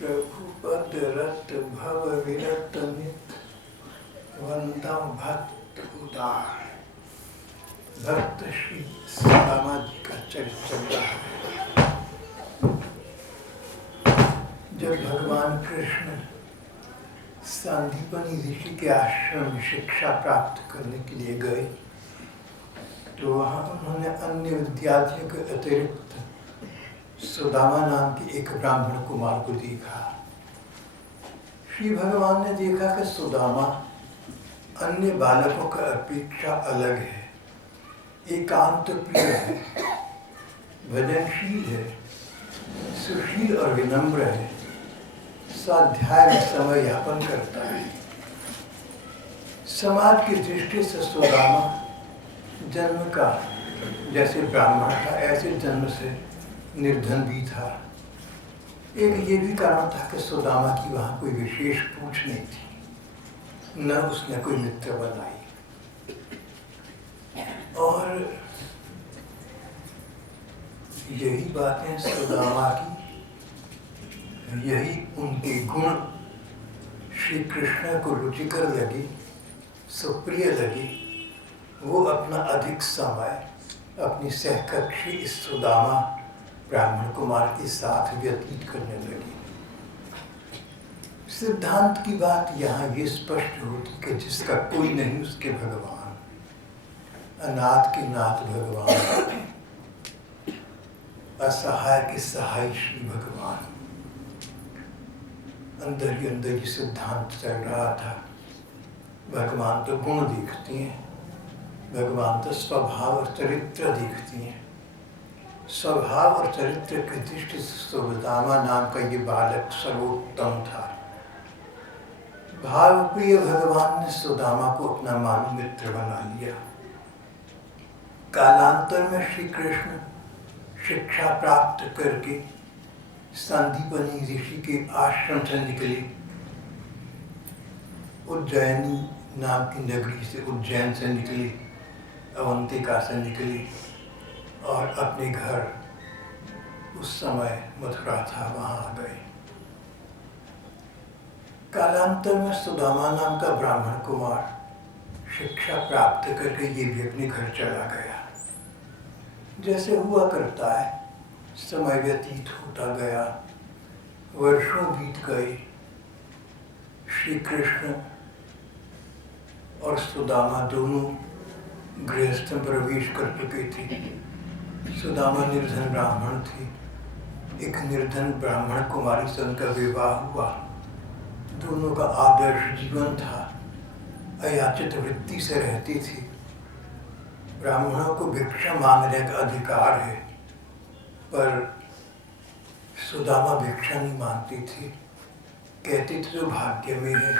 प्रभुपद रत भव विरत नित वंदम भक्त उदार। भक्त श्री सुदामा जी का चरित्र चल रहा है। जब भगवान कृष्ण सांदीपनि ऋषि के आश्रम में शिक्षा प्राप्त करने के लिए गए तो वहाँ उन्होंने अन्य विद्यार्थियों के अतिरिक्त सुदामा नाम के एक ब्राह्मण कुमार को देखा। श्री भगवान ने देखा कि सुदामा अन्य बालकों की अपेक्षा अलग है, एकांत प्रिय है, भजनशील है, सुशील और विनम्र है, स्वाध्याय में समय यापन करता है। समाज की दृष्टि से सुदामा जन्म का जैसे ब्राह्मण था ऐसे जन्म से निर्धन भी था। एक ये भी कारण था कि सुदामा की वहाँ कोई विशेष पूछ नहीं थी, न उसने कोई मित्र बनाई। और यही बातें सुदामा की, यही उनके गुण श्री कृष्ण को रुचिकर लगी, सुप्रिय लगी। वो अपना अधिक समय अपनी सहकक्षी इस सुदामा ब्राह्मण कुमार के साथ व्यतीत करने लगी। सिद्धांत की बात यहाँ ये स्पष्ट होती कि जिसका कोई नहीं उसके भगवान, अनाथ के नाथ भगवान, असहाय के सहाय श्री भगवान। अंदर ही अंदर ये सिद्धांत चल रहा था। भगवान तो गुण देखते हैं, भगवान तो स्वभाव और चरित्र देखती हैं। स्वभाव और चरित्र की दृष्टि से सुदामा नाम का ये बालक सर्वोत्तम था। भावप्रिय भगवान ने सुदामा को अपना मानो मित्र बना लिया। कालांतर में श्री कृष्ण शिक्षा प्राप्त करके सांदीपनि ऋषि के आश्रम से निकले। उज्जैनी नाम की नगरी से, उज्जैन से निकले, अवंतिका से निकले और अपने घर, उस समय मथुरा था, वहाँ आ गए। कालांतर में सुदामा नाम का ब्राह्मण कुमार शिक्षा प्राप्त करके ये भी अपने घर चला गया। जैसे हुआ करता है, समय व्यतीत होता गया, वर्षों बीत गए। श्री कृष्ण और सुदामा दोनों गृहस्थ में प्रवेश कर चुके थे। सुदामा निर्धन ब्राह्मण थे। एक निर्धन ब्राह्मण कुमारी से उनका विवाह हुआ। दोनों का आदर्श जीवन था, अयाचित वृत्ति से रहते थे। ब्राह्मणों को भिक्षा मांगने का अधिकार है, पर सुदामा भिक्षा नहीं मांगती थी। कहती थी जो भाग्य में है,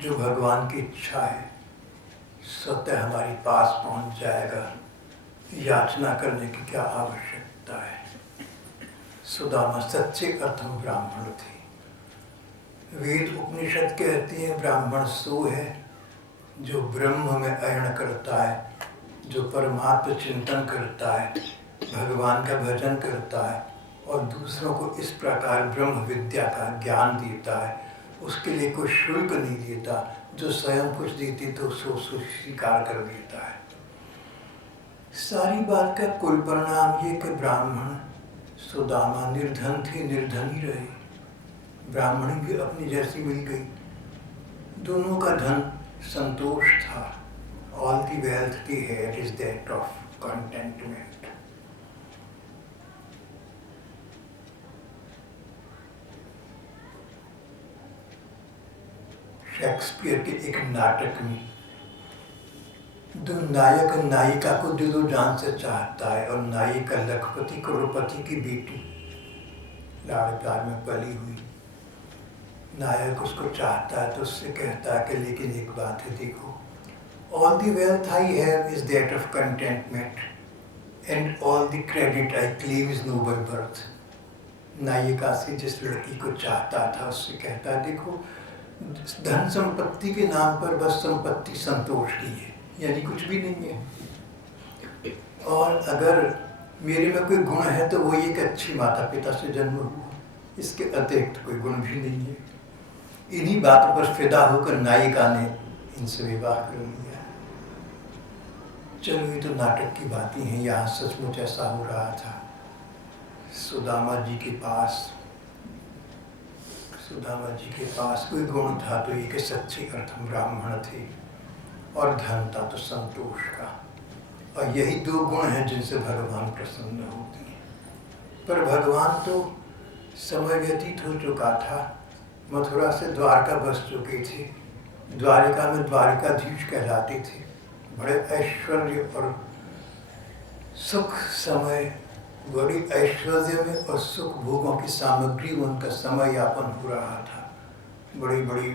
जो भगवान की इच्छा है, स्वतः हमारे पास पहुंच जाएगा। याचना करने की क्या आवश्यकता है। सुदामा सच्चे अर्थ में ब्राह्मण थे। वेद उपनिषद कहते हैं ब्राह्मण सो है जो ब्रह्म में अयन करता है, जो परमात्म चिंतन करता है, भगवान का भजन करता है और दूसरों को इस प्रकार ब्रह्म विद्या का ज्ञान देता है। उसके लिए कोई शुल्क नहीं देता, जो स्वयं कुछ देती तो सो स्वीकार कर देता है। सारी बात का कुल परिणाम ये कि ब्राह्मण सुदामा निर्धन थे, निर्धन ही रहे। ब्राह्मणी भी अपनी जैसी मिल गई। दोनों का धन संतोष था। All the wealth the had is that of containment. Shakespeare के एक नाटक में दो नायक नायिका को दिलो जान से चाहता है और नायिका लखपति करोड़पति की बेटी लाड़ प्यार में पली हुई। नायक उसको चाहता है तो उससे कहता है कि लेकिन एक बात है, देखो, all the wealth I have is that of contentment and all the credit I claim is noble birth. नायिका से जिस लड़की को चाहता था उससे कहता है, देखो, धन संपत्ति के नाम पर बस संपत्ति संतोष की है, यानी कुछ भी नहीं है। और अगर मेरे में कोई गुण है तो वो एक अच्छी माता पिता से जन्म हुआ, इसके अतिरिक्त कोई गुण भी नहीं है। इन्हीं बातों पर फिदा होकर नायिका ने इनसे विवाह कर लिया। चलो ये तो नाटक की बातें हैं, यहाँ सचमुच ऐसा हो रहा था। सुदामा जी के पास कोई गुण था तो ये कि सच्चे अर्थ में ब्राह्मण थे, और धन था तो संतोष का, और यही दो गुण हैं जिनसे भगवान प्रसन्न होते हैं। पर भगवान तो समय व्यतीत हो चुका था, मथुरा से द्वारका बस चुके थे, द्वारिका में द्वारिकाधीश कहलाते थे। बड़े ऐश्वर्य और सुख समय, बड़ी ऐश्वर्य में और सुख भोगों की सामग्री में उनका समय यापन हो रहा था। बड़े बड़े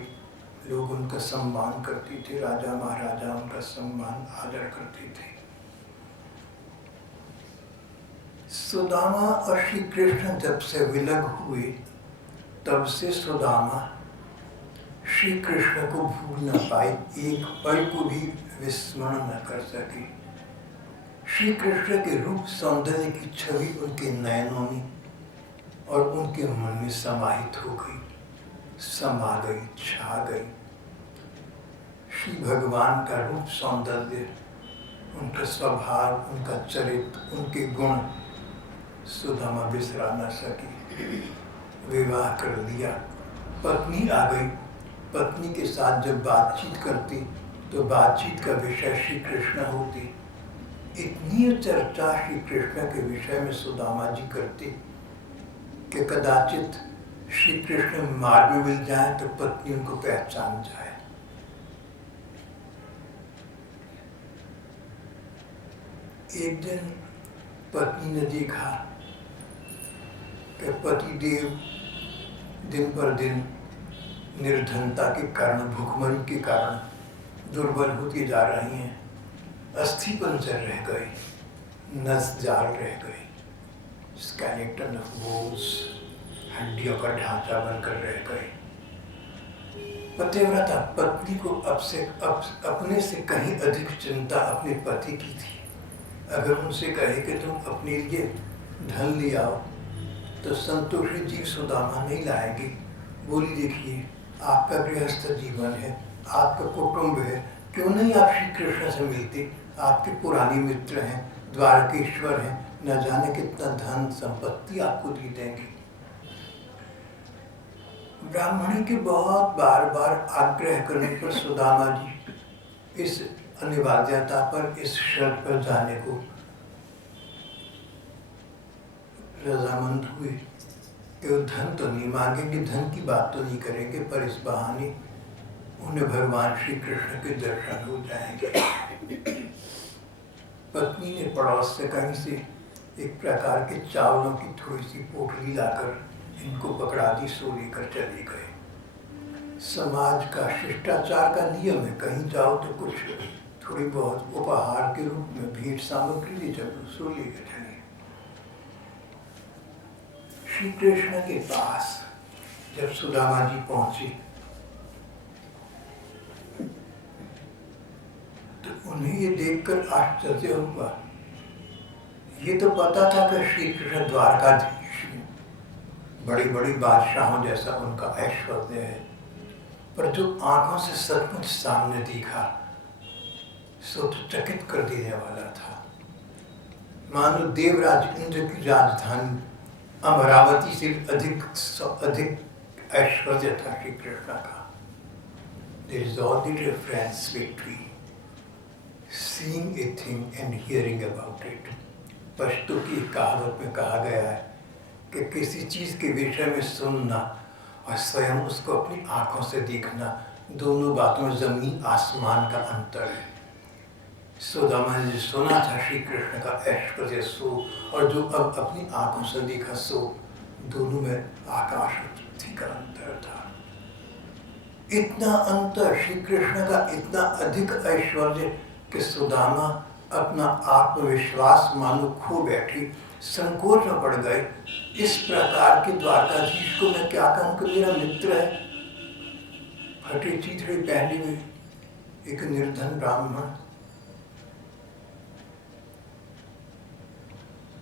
लोग उनका सम्मान करते थे, राजा महाराजा उनका सम्मान आदर करते थे। सुदामा और श्री कृष्ण जब से विलग हुए, तब से सुदामा श्री कृष्ण को भूल न पाए, एक पल को भी विस्मरण न कर सके। श्री कृष्ण के रूप सौंदर्य की छवि उनके नयनों में और उनके मन में समाहित हो गई, समा गई, छा गई। श्री भगवान का रूप सौंदर्य, उनका स्वभाव, उनका चरित्र, उनके गुण सुदामा बिसरा न सकी। विवाह कर लिया, पत्नी आ गई। पत्नी के साथ जब बातचीत करती तो बातचीत का विषय श्री कृष्ण होती। इतनी चर्चा श्री कृष्ण के विषय में सुदामा जी करते कि कदाचित श्री कृष्ण मार्ग में मिल जाए तो पत्नी उनको पहचान जाए। एक दिन पत्नी ने देखा कि पतिदेव दिन पर दिन निर्धनता के कारण, भूखमरी के कारण दुर्बल होती जा रही हैं। अस्थि पंजर रह गए, नस जाल रह गए, स्केलेटन ऑफ बोन्स, हड्डियों का ढांचा बनकर रह गए। पतिव्रता पत्नी को अपने से कहीं अधिक चिंता अपने पति की थी। अगर उनसे कहे कि तुम अपने लिए धन ले आओ तो संतोषी जीव सुदामा नहीं लाएगी। बोली देखिए, आपका गृहस्थ जीवन है, आपका कुटुंब है, क्यों नहीं आप श्री कृष्ण से मिलते? आपके पुराने मित्र हैं, द्वारकेश्वर हैं, न जाने कितना धन संपत्ति आपको दे देंगे। ब्राह्मणी के बहुत बार बार आग्रह करने पर सुदामा जी इस अनिवार्यता पर, इस शर्त पर जाने को रजामंद हुए कि वो धन तो नहीं मांगेंगे, धन की बात तो नहीं करेंगे, पर इस बहाने उन्हें भगवान श्री कृष्ण के दर्शन हो जाएंगे। पत्नी ने पड़ोस से कहीं से एक प्रकार के चावलों की थोड़ी सी पोटली लाकर इनको पकड़ा दी, सो लेकर चले गए। समाज का शिष्टाचार का नियम है, कहीं जाओ तो कुछ थोड़ी बहुत उपहार के रूप में भेंट सामग्री ले चलो, सो लेकर चले। श्री कृष्ण के पास जब सुदामा जी पहुंचे तो उन्हें ये देखकर आश्चर्य हुआ। ये तो पता था कि श्री कृष्ण द्वारकाधीश हैं, बड़ी बड़ी बादशाहों जैसा उनका ऐश्वर्य है, पर जो आंखों से सचमुच सामने देखा सो तो चकित कर देने वाला था। मानो देवराज इंद्र की राजधानी अमरावती से अधिक ऐश्वर्य था श्री कृष्ण का। There is all the difference between seeing a thing and hearing about it. Pashto की कहावत में कहा गया है कि किसी चीज के विषय में सुनना और स्वयं उसको अपनी आंखों से देखना, दोनों बातों में जमीन आसमान का अंतर है। सुदामा ने जो सुना था श्री कृष्ण का ऐश्वर्य सो, और जो अब अपनी आंखों से देखा सो, दोनों में आकाश और पृथ्वी का अंतर था। इतना अंतर, श्री कृष्ण का इतना अधिक ऐश्वर्य कि सुदामा अपना आत्मविश्वास मानो खो बैठी, संकोच में पड़ गए। इस प्रकार के द्वारकाधीश को मैं क्या कहूँ कि मेरा मित्र है, फटे चीथड़े पहने हुए एक निर्धन ब्राह्मण।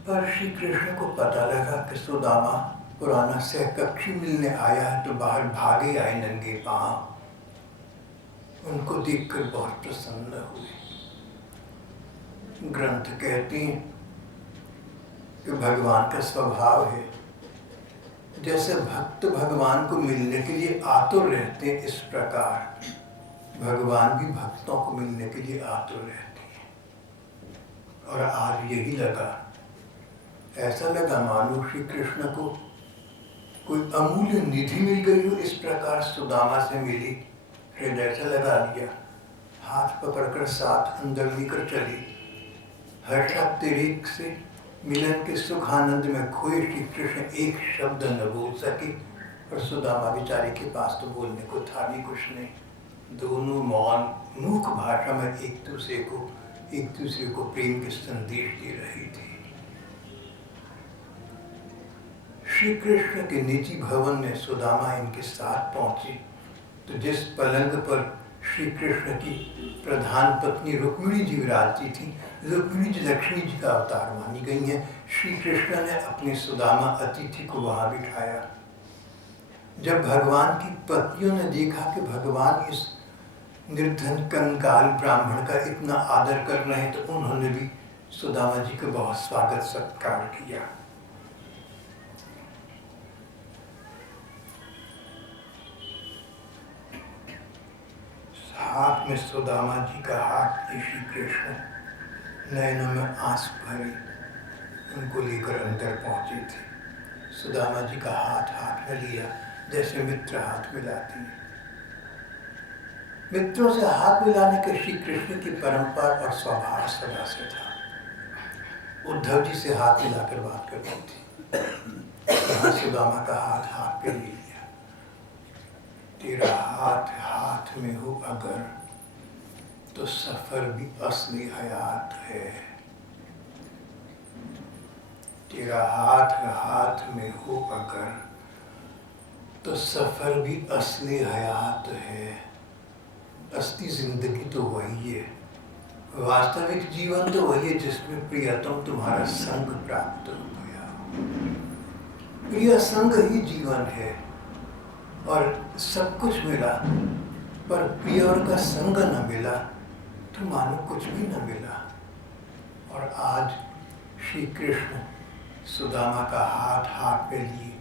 पर श्री कृष्ण को पता लगा कि सुदामा पुराना सहकक्षी मिलने आया है तो बाहर भागे आए नंगे पांव। उनको देखकर बहुत प्रसन्न हुए। ग्रंथ कहते हैं कि भगवान का स्वभाव है, जैसे भक्त भगवान को मिलने के लिए आतुर रहते हैं, इस प्रकार भगवान भी भक्तों को मिलने के लिए आतुर रहते हैं। और आज यही लगा, ऐसा लगा मानो श्री कृष्ण को कोई अमूल्य निधि मिल गई हो, इस प्रकार सुदामा से मिली। हृदय से लगा लिया, हाथ पकड़कर साथ अंदर लेकर चली। हर्षातिरेक से मिलन के सुख आनंद में खोए श्री कृष्ण एक शब्द न बोल सके, और सुदामा बेचारे के पास तो बोलने को था भी कुछ नहीं। दोनों मौन मूक भाषा में एक दूसरे को प्रेम के संदेश दे रही थी। श्री कृष्ण के निजी भवन में सुदामा इनके साथ पहुंची तो जिस पलंग पर श्री कृष्ण की प्रधान पत्नी रुक्मिणी जी विराजती थी, रुक्मिणी जी लक्ष्मी जी का अवतार मानी गई है। श्री कृष्ण ने अपने सुदामा अतिथि को वहां बिठाया। जब भगवान की पत्नियों ने देखा कि भगवान इस निर्धन कंगाल ब्राह्मण का इतना आदर कर रहे हैं, तो उन्होंने भी सुदामा जी का बहुत स्वागत सत्कार किया। हाथ में सुदामा जी का हाथ लिए श्री कृष्ण नयनों में आंसू भरे उनको लेकर अंदर पहुंचे थे। सुदामा जी का हाथ में लिया, जैसे मित्र हाथ मिलाते हैं। मित्रों से हाथ मिलाने के श्री कृष्ण की परंपरा और स्वभाव सदा से था। उद्धव जी से हाथ मिलाकर बात करती थी, यहाँ सुदामा का हाथ पे ले लिया। तेरा हाथ में हो अगर तो सफर भी असली हयात है। तेरा हाथ में हो अगर तो सफर भी असली हयात है। असली जिंदगी तो वही है, वास्तविक जीवन तो वही है जिसमें प्रियतम तुम्हारा संग प्राप्त हो गया। प्रिय संग ही जीवन है। और सब कुछ मिला पर प्रियर का संग न मिला तो मानो कुछ भी न मिला। और आज श्री कृष्ण सुदामा का हाथ पे लिए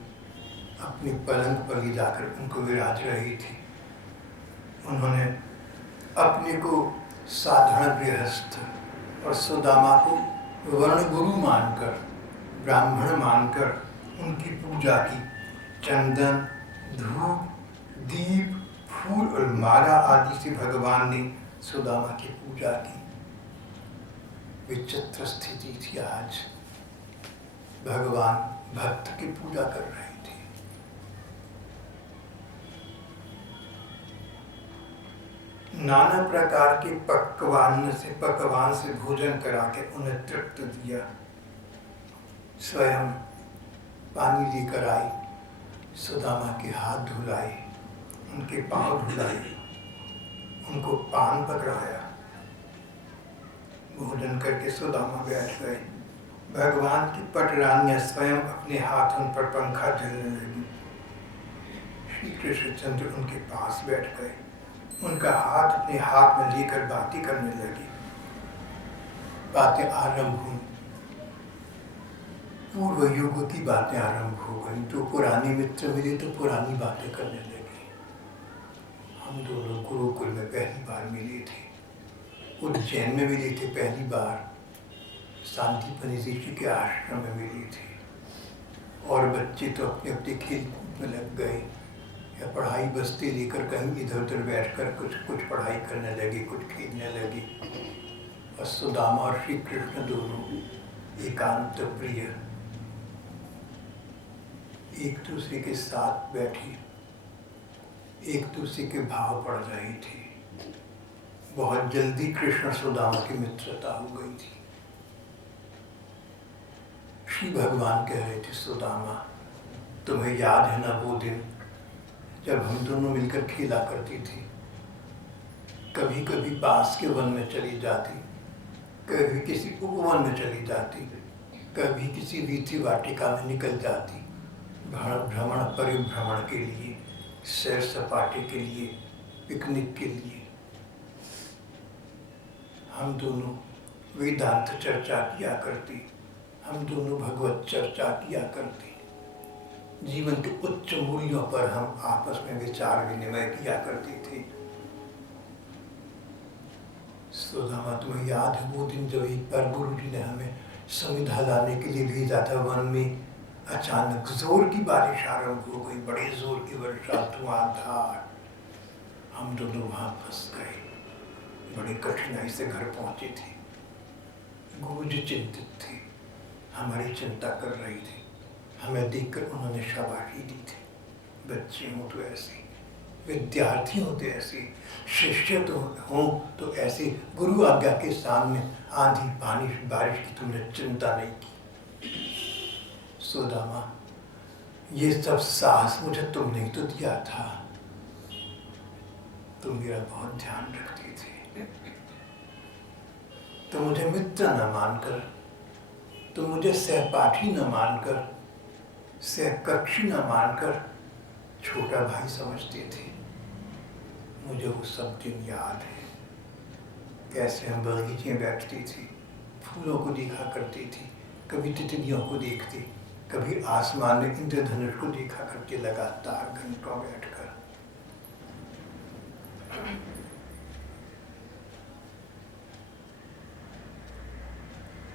अपनी पलंग पर ले जाकर उनको विराज रही थी। उन्होंने अपने को साधारण गृहस्थ और सुदामा को वर्ण गुरु मानकर, ब्राह्मण मानकर उनकी पूजा की। चंदन, धूप, दीप, फूल और माला आदि से भगवान ने सुदामा की पूजा की। विचित्र स्थिति थी आज, भगवान भक्त की पूजा कर रहे थे। नाना प्रकार के पकवान से भोजन करा के उन्हें तृप्त दिया। स्वयं पानी लेकर आई, सुदामा के हाथ धुलाए, उनके पांव धुलाए, उनको पान पकड़ाया। भोजन करके सुदामा बैठ गए। भगवान की पटरानियां स्वयं अपने हाथ उन पर पंखा झलने लगी। श्री कृष्णचंद्र उनके पास बैठ गए, उनका हाथ अपने हाथ में लेकर बातें करने लगी। बातें आरंभ हुई, पूर्व युग की बातें आरंभ हो गई। जो पुराने मित्र मिले तो पुरानी बातें करने लगे। हम दोनों गुरुकुल में पहली बार मिले थे, उज्जैन में मिले थे पहली बार, शांतिपनी ऋषि के आश्रम में मिले थे। और बच्चे तो अपने अपने खेल में लग गए या पढ़ाई बस्ती लेकर कहीं इधर उधर बैठकर कुछ पढ़ाई करने लगे, कुछ खेलने लगे। और सुदामा और श्री कृष्ण दोनों एकांत प्रिय एक दूसरे के साथ बैठे एक दूसरे के भाव पड़ रहे थे। बहुत जल्दी कृष्ण सुदामा की मित्रता हो गई थी। श्री भगवान कह रहे थे, सुदामा तुम्हें याद है ना वो दिन जब हम दोनों मिलकर खेला करती थी। कभी कभी पास के वन में चली जाती, कभी किसी उपवन में चली जाती, कभी किसी वीथी वाटिका में निकल जाती। भ्रमण परिभ्रमण के लिए, सैर सपाटे के लिए, पिकनिक के लिए। हम दोनों वेदांत चर्चा किया करते, हम दोनों भगवत चर्चा किया करते, जीवन के उच्च मूल्यों पर हम आपस में विचार विनिमय किया करते थे। सुदामा, तुम्हें याद है वो दिन जब एक बार गुरु जी ने हमें संविधा लाने के लिए भेजा था वन में, अचानक जोर की बारिश आरंभ हो गई, बड़े जोर की वर्षा, धुआंधार। हम दोनों वहां फंस गए, बड़ी कठिनाई से घर पहुंचे थे। गुरु जी चिंतित थे, हमारी चिंता कर रही थी। हमें देखकर उन्होंने शाबाशी दी थी, बच्चे हों तो ऐसे, विद्यार्थी हो तो ऐसे, शिष्य तो हों तो ऐसे, गुरु आज्ञा के सामने आंधी पानी बारिश की तुमने चिंता नहीं की। सुदामा, ये सब साहस मुझे तुमने ही तो दिया था। तुम मेरा बहुत ध्यान रखती थी। तुम मुझे मित्र न मानकर, तुम मुझे सहपाठी न मानकर, सहकक्षी न मानकर छोटा भाई समझते थे। मुझे वो सब दिन याद है, कैसे हम बगीचे में बैठती थी, फूलों को देखा करती थी, कभी तितलियों को देखती, कभी आसमान में इंद्रधनुष को देखा करके लगातार घंटों बैठकर।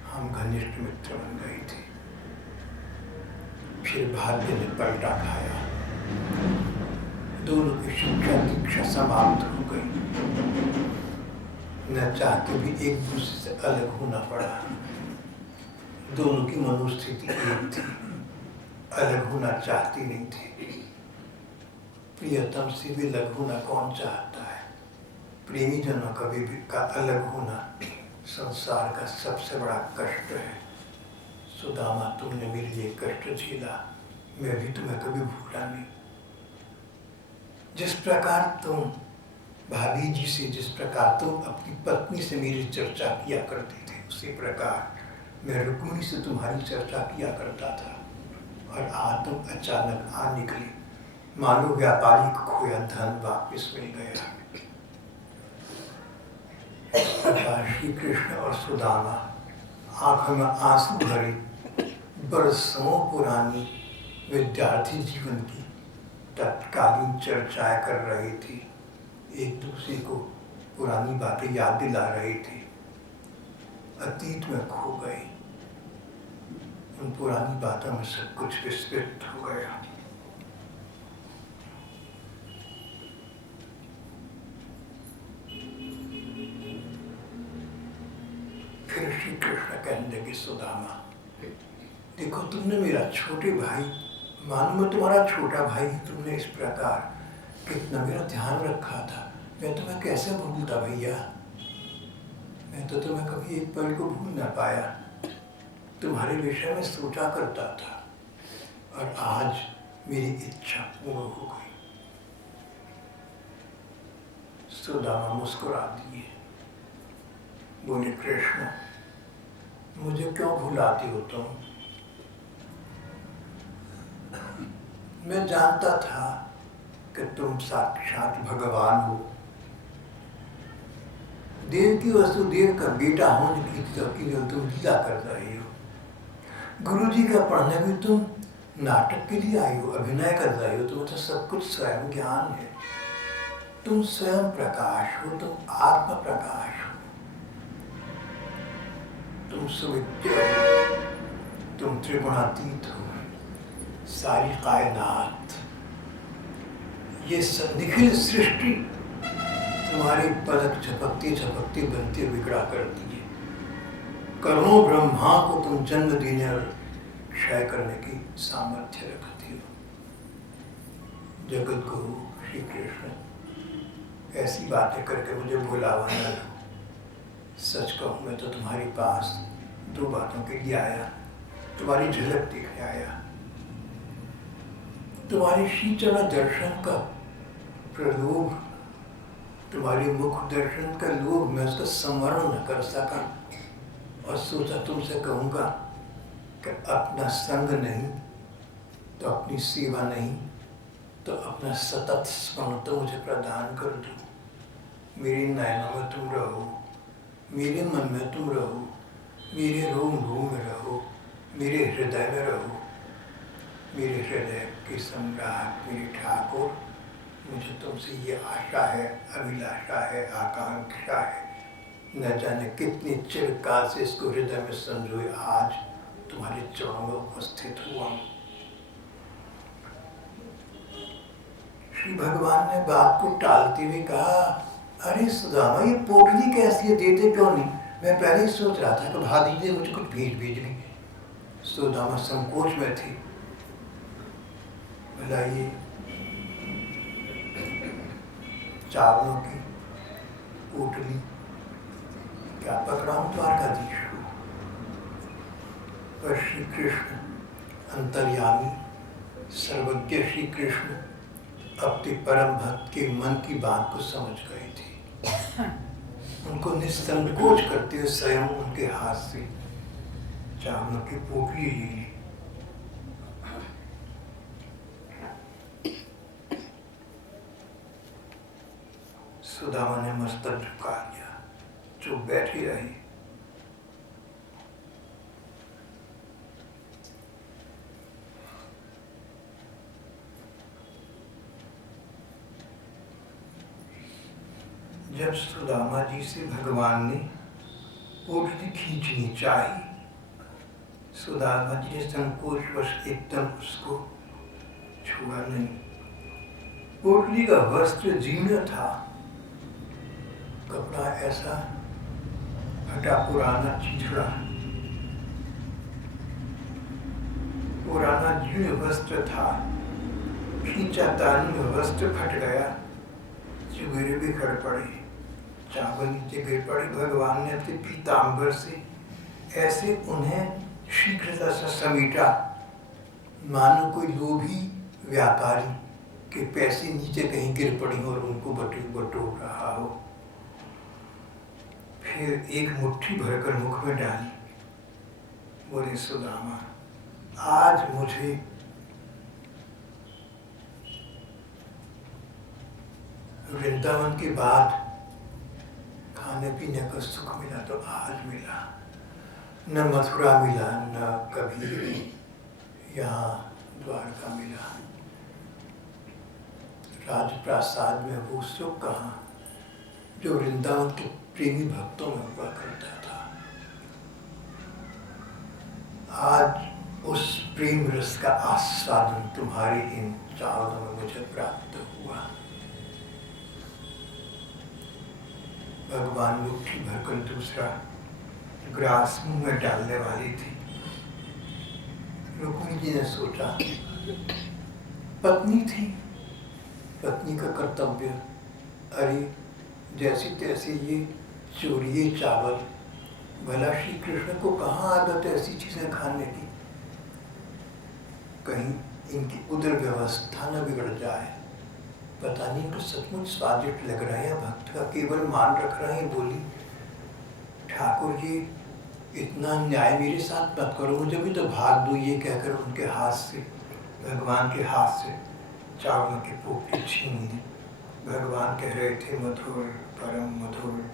हम घनिष्ठ मित्र बन गए थे। फिर भाग्य ने पलटा खाया, दोनों की शिक्षा दीक्षा समाप्त हो गई। न चाहते भी एक दूसरे से अलग होना पड़ा। दोनों की मनोस्थिति एक थी, अलग होना चाहती नहीं थी। प्रियतम से भी अलग होना कौन चाहता है? प्रेमी जनों का भी का अलग होना संसार का सबसे बड़ा कष्ट है। सुदामा, तुमने मेरे लिए कष्ट झेला, मैं भी तुम्हें कभी भूला नहीं। जिस प्रकार तुम भाभी जी से, जिस प्रकार तुम अपनी पत्नी से मेरी चर्चा किया करते थे, उसी प्रकार मैं रुक्मिणी से तुम्हारी चर्चा किया करता था। और आज तुम अचानक आ निकली, मानो व्यापारी को खोया धन वापिस मिल गया। श्री कृष्ण और सुदामा आंखों में आंसू भरी, बरसों पुरानी विद्यार्थी जीवन की तत्कालीन चर्चाएं कर रही थी। एक दूसरे को पुरानी बातें याद दिला रही थी। अतीत में खो गई, उन पुरानी बातों में सब कुछ विस्मृत हो गया। फिर श्री कृष्ण कहने लगे, सुदामा देखो, तुमने मेरा छोटे भाई, मानो मैं तुम्हारा छोटा भाई, तुमने इस प्रकार कितना मेरा ध्यान रखा था। मैं तुम्हें कैसे भूलता भैया? मैं तो तुम्हें कभी एक पल को भूल ना पाया, तुम्हारे विषय में सोचा करता था, और आज मेरी इच्छा पूर्ण हो गई। सुदामा मुस्कुरा दिए, बोले, कृष्ण मुझे क्यों भुलाती हो तुम? मैं जानता था कि तुम साक्षात भगवान हो। देव की वसुदेव का बेटा होने की तुम लीला कर रहे हो। गुरु जी का पढ़ने में तुम नाटक के लिए आई हो, अभिनय कर रहे हो। तुम्हें तो सब कुछ स्वयं ज्ञान है। तुम स्वयं प्रकाश हो, तुम आत्म प्रकाश हो, तुम सुविद्या हो, तुम त्रिगुणातीत हो। सारी कायनात, ये निखिल सृष्टि तुम्हारी पलक झपकते झपकते बनते बिगड़ा करती है। करोड़ों ब्रह्मा को तुम जन्म देने और क्षय करने की सामर्थ्य रखती हो। जगत गुरु श्री कृष्ण ऐसी बातें करके मुझे भुलावा न लो। सच कहूँ, मैं तो तुम्हारे पास दो बातों के लिए आया, तुम्हारी झलक देखने आया। तुम्हारी शीतल दर्शन का प्रलोभ, तुम्हारी मुख दर्शन का लोभ, मैं उसका संवरण न कर सका, और सोचा तुमसे कहूँगा कि अपना संग नहीं, तो अपनी सेवा नहीं तो अपना सतत स्मरण तो मुझे प्रदान कर दो। मेरे नयनों में तुम रहो, मेरे मन में तुम रहो, मेरे रोम रोम में रहो, मेरे हृदय में रहो। मेरे हृदय के सम्राट, मेरे ठाकुर, मुझे तुमसे ये आशा है, अभिलाषा है, आकांक्षा है। न जाने कितने चिरकाल से इसको हृदय में संजोए आज तुम्हारे चरणों में उपस्थित हुआ। श्री भगवान ने बात को टालते हुए कहा, अरे सुदामा, ये पोटली कैसी है, देते क्यों नहीं? मैं पहले ही सोच रहा था कि भाभी जी मुझे कुछ भेजनी। सुदामा संकोच में थी। बोला, ये चावलों की पोटली क्या पकड़ा हूं द्वारकाधीश को? पर श्री कृष्ण अंतर्यामी सर्वज्ञ श्री कृष्ण अपने परम भक्त के मन की बात को समझ गए थे। उनको निसंकोच करते हुए स्वयं उनके हाथ से चावलों की पोटली ली। सुदामा ने मस्तक झुका लिया, चुप बैठी रही। जब सुदामा जी से भगवान ने पोटली खींचनी चाही, सुदामा जी ने संकोचवश एकदम उसको छुआ नहीं। पोटली का वस्त्र जीर्ण था, कपड़ा ऐसा फटा पुराना चिथड़ा, पुराना जीर्ण वस्त्र था। खींचा तानी में वस्त्र फट गया, चुगेरे बिखर पड़े, चावल नीचे गिर पड़े। भगवान ने अपने पीताम्बर से ऐसे उन्हें शीघ्रता से समेटा, मानो कोई लोभी व्यापारी के पैसे नीचे कहीं गिर पड़ी और उनको बटोर रहा हो। फिर एक मुट्ठी भरकर मुख में डाली। बोले, सुदामा, आज मुझे वृंदावन के बाद खाने पीने का सुख मिला तो आज मिला। न मथुरा मिला, न कभी यहाँ द्वारका मिला। राजप्रासाद में वो सुख कहाँ जो वृंदावन के प्रेमी भक्तों में हुआ करता था। आज उस प्रेम रस का आस्वादन तुम्हारी इन चावलों में मुझे प्राप्त हुआ। भगवान मुट्ठी भरकर दूसरा ग्रास मुंह में डालने वाली थी। रुक्मिणी जी ने सोचा, पत्नी थी, पत्नी का कर्तव्य, अरे जैसी तैसी ये चोरिए चावल, भला श्री कृष्ण को कहाँ आदत ऐसी चीजें खाने की? कहीं इनकी उदर व्यवस्था न बिगड़ जाए। पता नहीं इनको सचमुच स्वादिष्ट लग रहे हैं, भक्त का केवल मान रख रहे हैं। बोली, ठाकुर जी, इतना न्याय मेरे साथ मत करो, मुझे भी तो भाग दो। ये कहकर उनके हाथ से, भगवान के हाथ से चावलों की पोटली छीन ली। भगवान कह रहे थे, मधुर,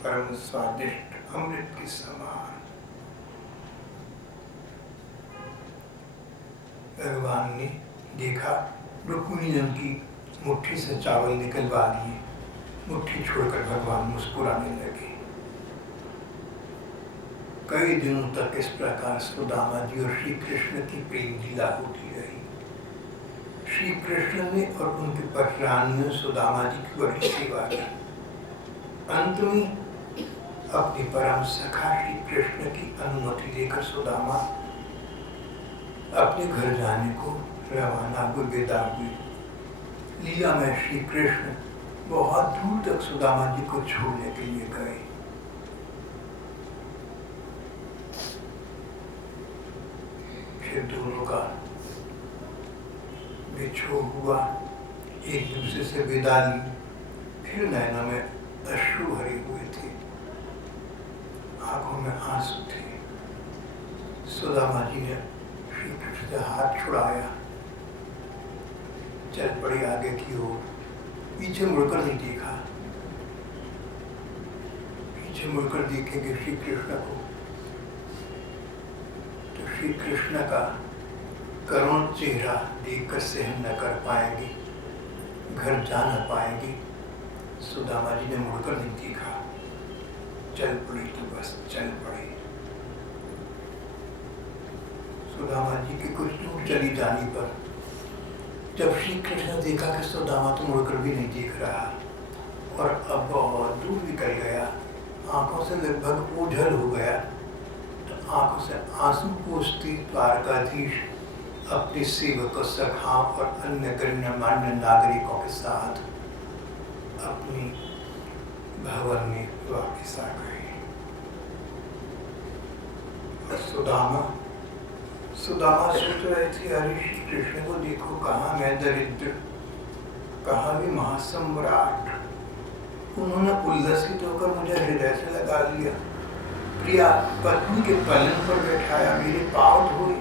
परम स्वादिष्ट, अमृत के समान। भगवान ने देखा, रुक्मिणी ने उनकी मुट्ठी से चावल निकलवा लिए। मुट्ठी छोड़कर भगवान मुस्कुराने लगे। कई दिनों तक इस प्रकार सुदामा जी और श्री कृष्ण की प्रेम लीला होती रही। श्री कृष्ण ने और उनके पटरानी ने सुदामा जी की बड़ी सेवा की। अंत में अपने परम सखा श्री कृष्ण की अनुमति लेकर सुदामा अपने घर जाने को रवाना हुए, विदा हुए। लीला में श्री कृष्ण बहुत दूर तक सुदामा जी को छोड़ने के लिए गए। फिर दोनों का बिछो हुआ, एक दूसरे से विदा ली। फिर नैना में अश्रु भरे हुए थे, आंखों में आंसू थे। सुदामा जी ने श्री कृष्ण से हाथ छुड़ाया, चल पड़ी आगे की ओर। पीछे मुड़कर नहीं देखा। पीछे मुड़कर देखेंगे श्री कृष्ण को तो श्री कृष्ण का करुण चेहरा देखकर सहन न कर पाएंगे, घर जा न पाएंगे। सुदामा जी ने मुड़कर नहीं देखा, चल पड़ी तो बस चल पड़ी। सुदामा जी के कुछ दूर चली जाने पर जब श्री कृष्ण ने देखा कि सुदामा तो मुड़कर भी नहीं देख रहा और अब बहुत दूर निकल गया, आंखों से लगभग ओझल हो गया, तो आंखों से आंसू पोंछती द्वारकाधीश अपने सेवकों, सखाओं और अन्य गण्यमान्य नागरिकों के साथ अपनी भवन में वापस आ गए। और सुदामा सोच रहे थे, अरे श्री कृष्ण को देखो, कहाँ मैं दरिद्र, कहाँ भी महासम्राट। उन्होंने उल्लसित होकर मुझे हृदय से लगा लिया, प्रिया पत्नी के पलंग पर बैठाया, मेरे पाँव धोए।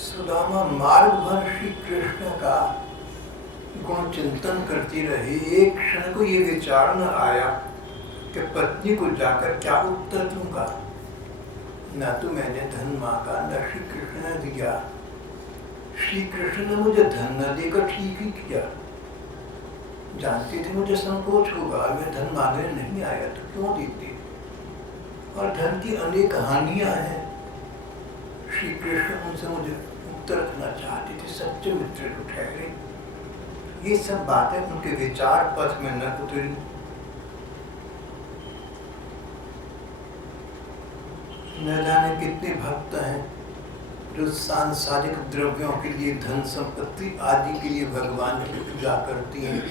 सुदामा मार्ग भर श्री कृष्ण का गुण चिंतन करती रही। एक क्षण को ये विचार न आया कि पत्नी को जाकर क्या उत्तर दूंगा। न तो मैंने धन मांगा, न श्री कृष्ण ने दिया। श्री कृष्ण ने मुझे धन न देकर ठीक ही किया। जानती थी मुझे संकोच होगा, मैं धन मांगने नहीं आया तो क्यों देती। और धन की अनेक कहानियां हैं। श्री कृष्ण उनसे मुझे उत्तर रखना चाहते थे, सच्चे मित्र को ठहरे। ये सब बातें उनके विचार पथ में न उतरी। न जाने कितने भक्त हैं जो सांसारिक द्रव्यों के लिए, धन संपत्ति आदि के लिए भगवान की पूजा करती हैं,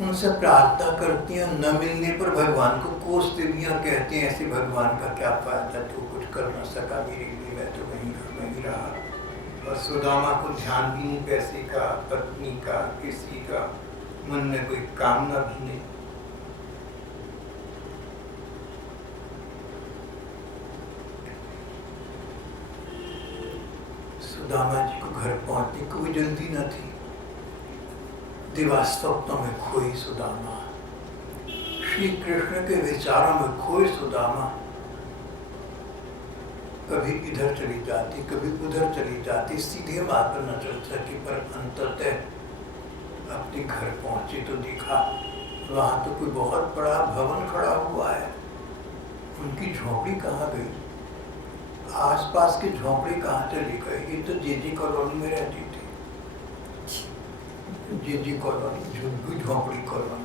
उनसे प्रार्थना करती हैं, न मिलने पर भगवान को कोसते भी हैं, कहते हैं ऐसे भगवान का क्या फायदा, तो कुछ कर न सका मेरे लिए, मैं तो वहीं रहा। और सुदामा को ध्यान भी नहीं पैसे का, पत्नी का, किसी का, मन में कोई कामना भी नहीं। सुदामा जी को घर पहुंचने को भी जल्दी न थी। दिवास्वप्नों में खोई सुदामा, श्री कृष्ण के विचारों में खोई सुदामा, कभी इधर चली जाती, कभी उधर चली जाती, सीधे मार्ग पर न चल सकी। पर अंततः अपने घर पहुंची तो देखा वहां तो कोई बहुत बड़ा भवन खड़ा हुआ है। उनकी झोपड़ी कहाँ गई, आसपास की झोपड़ी कहाँ चली गई। ये तो जेजी कॉलोनी में रहती थी, जेजी कॉलोनी, झुग्गी झोपड़ी कॉलोनी।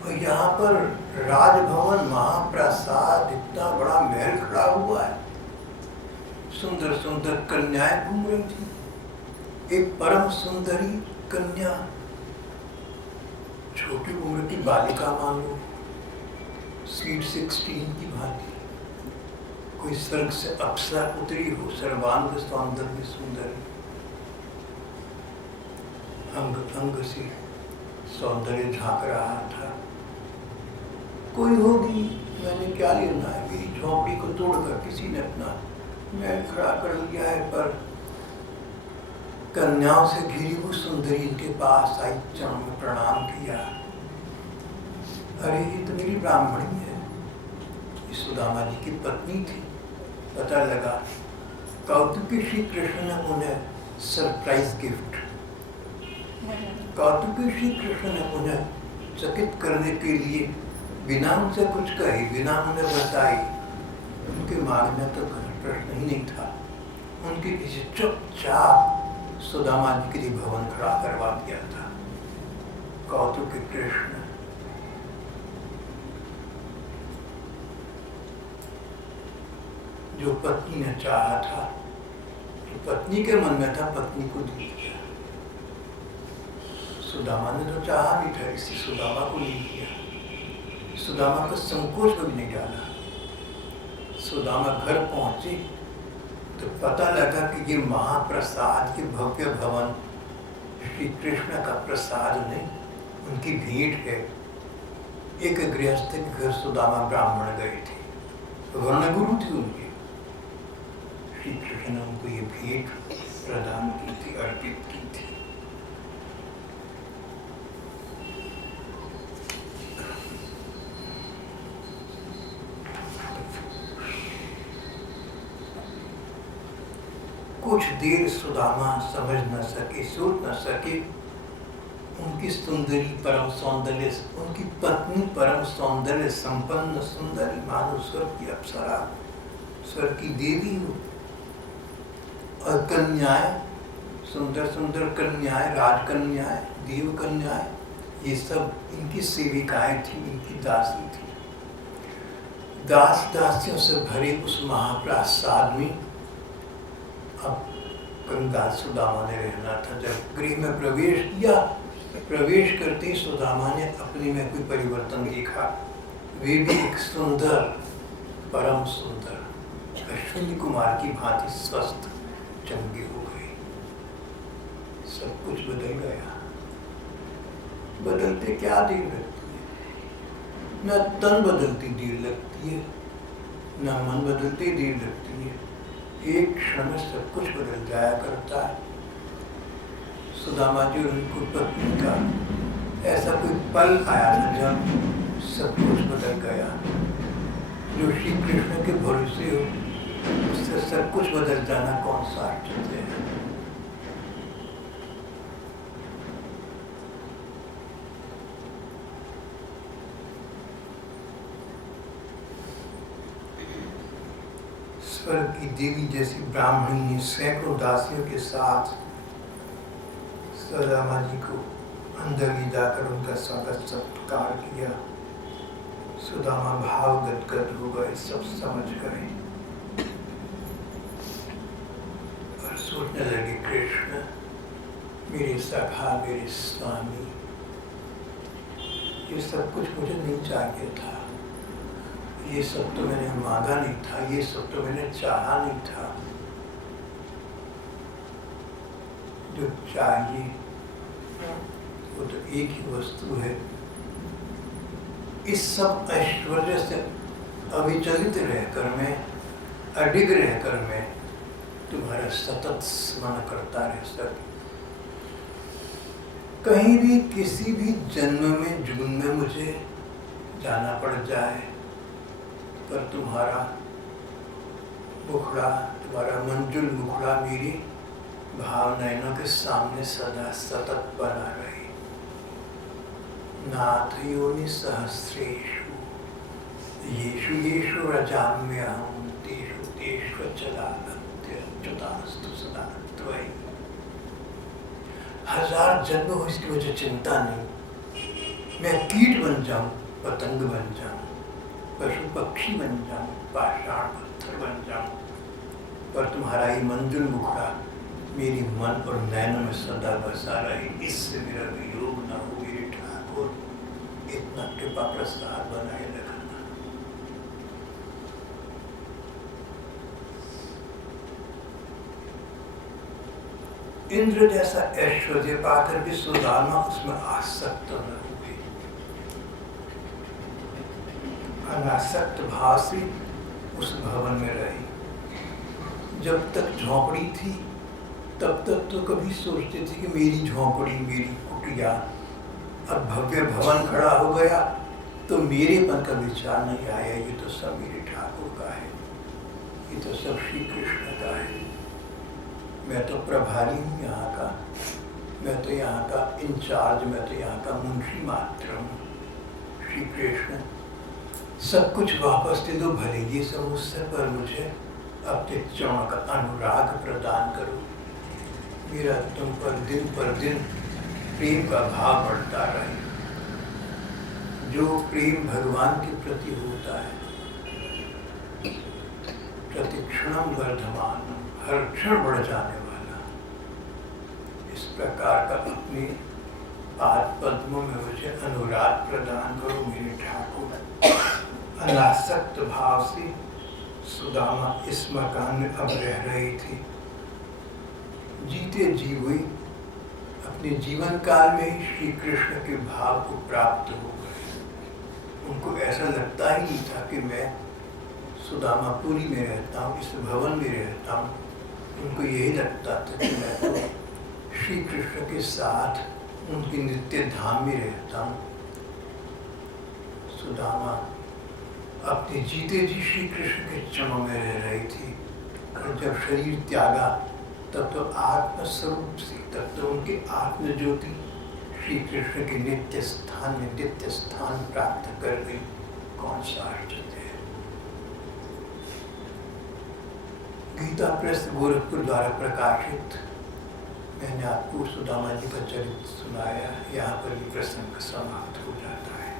और यहाँ पर राजभवन, महाप्रसाद, इतना बड़ा महल खड़ा हुआ है। सुंदर सुंदर कन्याएं घूम रही थी। एक परम सुंदरी कन्या, छोटी उम्र की बालिका मान लो, स्वीट 16 की भांति, कोई स्वर्ग से अप्सरा उतरी हो, सर्वांग सौंदर्य सुंदरी, अंग अंग से सौंदर्य झांक रहा था। कोई होगी, मैंने क्या लेना है, मेरी झोंपड़ी को तोड़कर किसी ने अपना महल खड़ा कर लिया है। पर कन्याओं से घिरी हुई सुंदरी इनके पास आई, चरणों में प्रणाम किया। अरे ये तो मेरी ब्राह्मणी है, ये सुदामा जी की पत्नी थी। पता लगा कौतुकी श्री कृष्ण ने उन्हें सरप्राइज गिफ्ट, कौतुकी श्री कृष्ण ने उन्हें चकित करने के लिए बिना उनसे कुछ कही, बिना उन्हें बताई, उनके मांगने तो प्रश्न ही नहीं था, उनके पीछे चुपचाप सुदामा जी के लिए भवन खड़ा करवा दिया था। कौतुकी कृष्ण जो पत्नी ने चाहा था, जो पत्नी के मन में था, पत्नी को दे दिया। सुदामा ने तो चाहा नहीं था, इसी सुदामा को ले लिया। सुदामा का संकोच भी नहीं डाला। सुदामा घर पहुंचे तो पता लगा कि ये महाप्रसाद, ये भव्य भवन श्री कृष्ण का प्रसाद नहीं, उनकी भेंट है। एक गृहस्थ के घर सुदामा ब्राह्मण गए थे, वर्ण गुरु थे उनके। श्री कृष्ण ने उनको ये भेंट प्रदान की थी, अर्पित की थी। कुछ देर सुदामा समझ न सके, सोच न सके। उनकी सुंदरी परम सौंदर्य, उनकी पत्नी परम सौंदर्य संपन्न सुंदरी, मानो स्वर्ग की अप्सरा, स्वर्ग की देवी हो। और कन्याएं, सुंदर सुंदर कन्याएं, राजकन्याएं, देव कन्याएं, ये सब इनकी सेविकाएं थी, इनकी दासी थी। दास दासियों से भरे उस महाप्रासाद में अब कंगाल सुदामा ने रहना था। जब गृह में प्रवेश किया, प्रवेश करते ही सुदामा ने अपने में कोई परिवर्तन देखा। वे भी एक सुंदर, परम सुंदर अश्विनी कुमार की भांति स्वस्थ चंगे हो गए। सब कुछ बदल गया। बदलते क्या देर लगती है, न तन बदलती देर लगती है, न मन बदलते देर लगती है। एक क्षण में सब कुछ बदल जाया करता है। सुदामा जी और उनको पत्नी का ऐसा कोई पल आया था जब सब कुछ बदल गया। जो श्री कृष्ण के भरोसे हो, उससे सब कुछ बदल जाना कौन सा आश्चर्य है। स्वर्ग की देवी जैसी ब्राह्मणी ने सैकड़ों दासियों के साथ सुदामा जी को अंदर ले जाकर उनका स्वागत सत्कार किया। सुदामा भाव गदगद हो गए, सब समझ गए और सोचने लगे, कृष्ण मेरे सखा, मेरे स्वामी, ये सब कुछ मुझे नहीं चाहिए था, ये सब तो मैंने मांगा नहीं था, ये सब तो मैंने चाहा नहीं था। जो चाहिए वो तो एक ही वस्तु है। इस सब ऐश्वर्य से अविचलित रहकर मैं, अडिग रहकर मैं तुम्हारा सतत स्मरण करता रह सकूं। कहीं भी किसी भी जन्म में जुगन में मुझे जाना पड़ जाए, पर तुम्हारा मुखड़ा, तुम्हारा मंजुल मुखड़ा मेरी भाव नयनों के सामने सदा सतत बना रहे। नाथ योनि सहस्रेषु येषु येषु रजाम्यहं तेषु तेषु अच्युतास्तु सदा त्वयि। हजार जन्म हो इसकी मुझे चिंता नहीं। मैं कीट बन जाऊं, पतंग बन जाऊं, पशु पक्षी बन जाऊं, पाषाण पत्थर बन जाऊं, पर तुम्हारा ये मंजुल मुखड़ा मेरी मन और नैनों में सदा बसा रहे। इससे मेरा वियोग न हो मेरे ठाकुर, इतना कृपा प्रसाद बनाए रखना। इंद्र जैसा ऐश्वर्य पाकर भी सुदामा उसमें आसक्त न हुए। अनासक्त भाव से उस भवन में रहे। जब तक झोंपड़ी थी तब तक तो कभी सोचते थे कि मेरी झोंपड़ी, मेरी कुटिया, अब भव्य भवन खड़ा हो गया तो मेरेपन का विचार नहीं आया। ये तो सब मेरे ठाकुर का है, ये तो सब श्री कृष्ण का है। मैं तो प्रभारी हूँ यहाँ का, मैं तो यहाँ का इंचार्ज, मैं तो यहाँ का मुंशी मात्र हूँ। श्री कृष्ण सब कुछ वापस दे दो, भले ये सब मुझसे, पर मुझे अपने चरणों का अनुराग प्रदान करो। मेरा तुम पर दिन प्रेम का भाव बढ़ता रहे। जो प्रेम भगवान के प्रति होता है, प्रतिक्षणम वर्धमान, हर क्षण बढ़ जाने वाला, इस प्रकार का अपने पाद पद्मों में मुझे अनुराग प्रदान करो मेरे ठाकुर। अनासक्त भाव से सुदामा इस मकान में अब रह रही थी। जीते जी हुई अपने जीवन काल में श्री कृष्ण के भाव को प्राप्त हो गए। उनको ऐसा लगता ही नहीं था कि मैं सुदामापुरी में रहता हूँ, इस भवन में रहता हूँ। उनको यही लगता था कि मैं तो श्री कृष्ण के साथ उनकी नित्य धाम में रहता हूँ। सुदामा अपने जीते जी श्री कृष्ण के चरणों में रह रही थी, और जब शरीर त्यागा तब तो आत्मस्वरूप से, तब तो उनकी आत्मज्योति श्री कृष्ण के नित्य स्थान में नित्य स्थान प्राप्त कर गई। कौन सा आश्चर्य है। गीता प्रेस गोरखपुर द्वारा प्रकाशित मैंने आपको सुदामा जी का चरित्र सुनाया। यहाँ पर ये प्रसंग समाप्त हो जाता है।